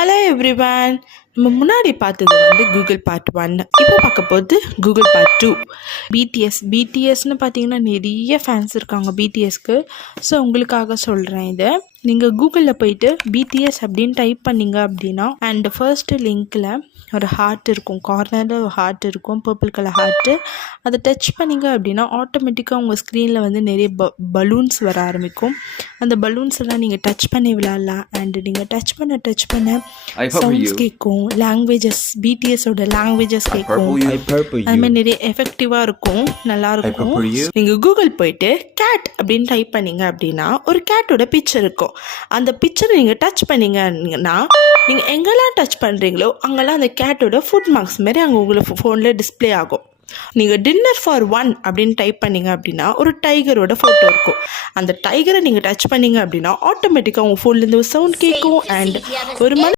Hello everyone. நம்ம முன்னாடி பார்த்தது வந்து கூகுள் பார்ட் 1. இப்போ பார்க்க போகிறது கூகுள் பார்ட் 2. பிடிஎஸ்னு பார்த்தீங்கன்னா நிறைய ஃபேன்ஸ் இருக்காங்க பிடிஎஸ்க்கு. ஸோ உங்களுக்காக சொல்கிறேன் இதை. நீங்கள் கூகுளில் போயிட்டு பிடிஎஸ் அப்படின்னு டைப் பண்ணிங்க அப்படின்னா அண்ட் ஃபர்ஸ்ட்டு லிங்க்கில் ஒரு ஹார்ட் இருக்கும், கார்னரில் ஒரு ஹார்ட் இருக்கும், பர்பிள் கலர் ஹார்ட்டு. அதை டச் பண்ணிங்க அப்படின்னா ஆட்டோமேட்டிக்காக உங்கள் ஸ்க்ரீனில் வந்து நிறைய பலூன்ஸ் வர ஆரம்பிக்கும். அந்த பலூன்ஸ் எல்லாம் நீங்கள் டச் பண்ணி விளாட்லாம். அண்டு நீங்கள் டச் பண்ண சவுண்ட்ஸ் கேட்கும், லாங்குவேஜஸ் பிடிஎஸோட லாங்குவேஜஸ் கேட்கும். அது மாதிரி நிறைய எஃபெக்டிவாக இருக்கும், நல்லாயிருக்கும். நீங்கள் கூகுள் போயிட்டு கேட் அப்படின்னு டைப் பண்ணிங்க அப்படின்னா ஒரு கேட்டோட பிக்சர் இருக்கும். அந்த பிக்சரை நீங்கள் டச் பண்ணிங்கன்னா நீங்கள் எங்கெல்லாம் டச் பண்ணுறீங்களோ அங்கெல்லாம் அந்த கேட்டோட ஃபுட் மார்க்ஸ் மாதிரி அங்கே உங்களுக்கு ஃபோனில் டிஸ்பிளே ஆகும். நீங்கள் டின்னர் ஃபார் 1 அப்படின்னு டைப் பண்ணிங்க அப்படின்னா ஒரு டைகரோட ஃபோட்டோ இருக்கும். அந்த டைகரை நீங்கள் டச் பண்ணிங்க அப்படின்னா ஆட்டோமேட்டிக்காக உங்கள் ஃபோன்லேருந்து ஒரு சவுண்ட் கேட்கும். அண்ட் ஒரு